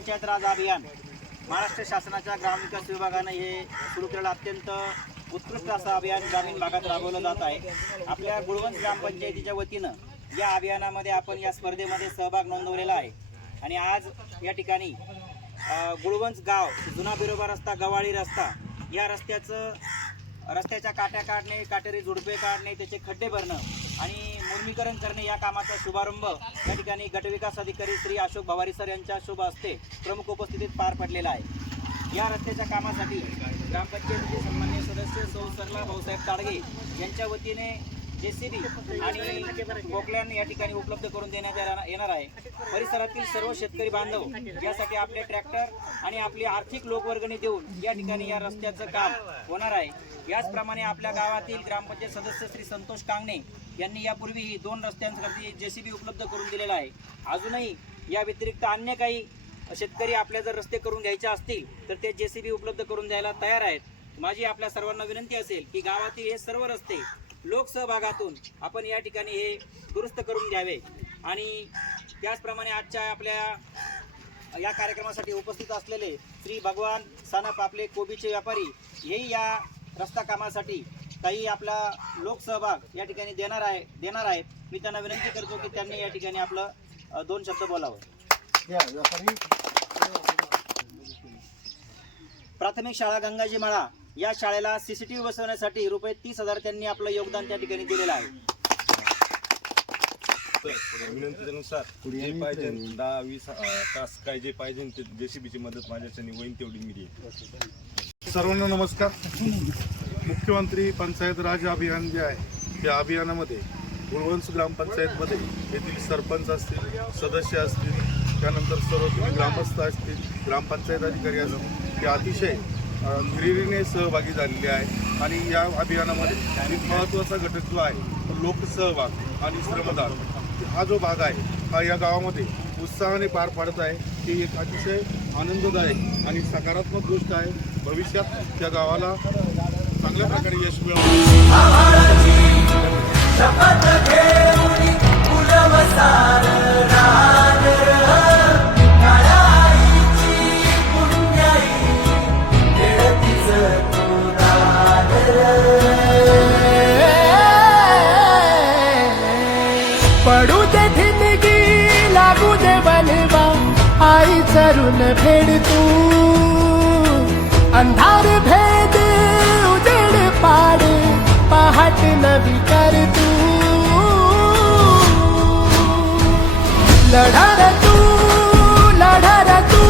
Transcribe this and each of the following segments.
ग्रामपंचायत राज अभियान महाराष्ट्र शासनाच्या ग्रामविकास विभागाने हे सुरू केलेलं अत्यंत उत्कृष्ट असं अभियान ग्रामीण भागात राबवलं जात आहे। आपल्या गुळवंज ग्रामपंचायतीच्या वतीनं या अभियानामध्ये आपण या स्पर्धेमध्ये सहभाग नोंदवलेला आहे। आणि आज या ठिकाणी गुळवंज गाव जुना बिरोबा रस्ता गवाळी रस्ता या रस्त्याच्या काट्या काढणे, काटेरी झुडपे काढणे, त्याचे खड्डे भरणं आणि मुर्मीकरण करणे या कामाचा शुभारंभ या ठिकाणी गटविकास अधिकारी श्री अशोक भवारी सर यांच्या शुभ हस्ते प्रमुख उपस्थितीत पार पडलेला आहे। या रस्त्याच्या कामासाठी ग्रामपंचायतीचे सन्माननीय सदस्य सौ सरला भाऊसाहेब ताडगे यांच्या वतीने JCB आणि बोकल्यान या ठिकाणी उपलब्ध करून देण्यात येणार आहे। परिसरातील सर्व शेतकरी बांधव यासाठी आपले ट्रॅक्टर आणि आपली आर्थिक लोकवर्गणी देऊन या ठिकाणी या रस्त्याचं काम होणार आहे। याचप्रमाणे आपल्या गावातील ग्रामपंचायत सदस्य श्री संतोष कांगणे यांनी यापूर्वीही 2 रस्त्यांसाठी JCB उपलब्ध करून दिलेला आहे। अजूनही या व्यतिरिक्त अन्य काही शेतकरी आपल्या जर रस्ते करून घ्यायचे असतील तर ते JCB उपलब्ध करून द्यायला तयार आहेत। माझी आपल्या सर्वांना विनंती असेल की गावातील हे सर्व रस्ते लोकसहभागातून आपण या ठिकाणी हे दुरुस्त करून घ्यावे। आणि त्याचप्रमाणे आजच्या आपल्या या कार्यक्रमासाठी उपस्थित असलेले श्री भगवान सानप आपले कोबीचे व्यापारी हेही या रस्ता कामासाठी काही आपला लोकसहभाग या ठिकाणी देणार आहेत। मी त्यांना विनंती करतो की त्यांनी या ठिकाणी आपलं 2 शब्द बोलावं। प्राथमिक शाळा गंगाजी माळा या शाळेला CCTV बसवण्यासाठी रुपये 30,000 त्यांनी आपलं योगदान त्या ठिकाणी दिलेलं आहे। विनंतीनुसार जे पाहिजे 10-20 तास काय जे पाहिजे ते JCBची मदत माझ्याच्याने होईल तेवढी मी देईन। सर्वांना नमस्कार। मुख्यमंत्री पंचायत राज अभियान जे आहे या अभियानामध्ये गुळवंज ग्रामपंचायतमध्ये येथील सरपंच असतील, सदस्य असतील, त्यानंतर सर्व ग्रामस्थ असतील, ग्रामपंचायत अधिकारी असतील, हे अतिशय हिरिरीने सहभागी झालेले आहे। आणि या अभियानामध्ये महत्त्वाचा घटक जो आहे तो लोकसहभाग आणि श्रमदान हा जो भाग आहे हा या गावामध्ये उत्साहाने पार पाडत आहे। ही एक अतिशय आनंददायक आणि सकारात्मक गोष्ट आहे। भविष्यात त्या गावाला चांगल्या प्रकारे यश पडू दे ठिणगी लागू दे बनवा आई चरून भेड तू अंधार भेद उजेड पाड पहाट नवी कर तू लढार तू लढार तू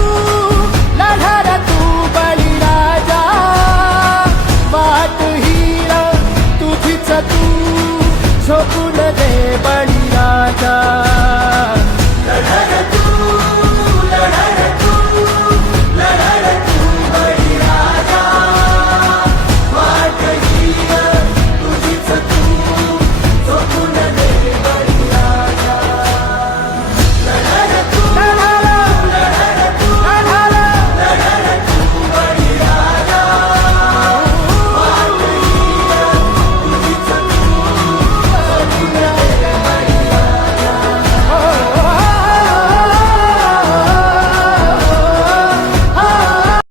लढार तू बळीराजा वाट हिरा तुझीच तू झोपून दे बळीराजा।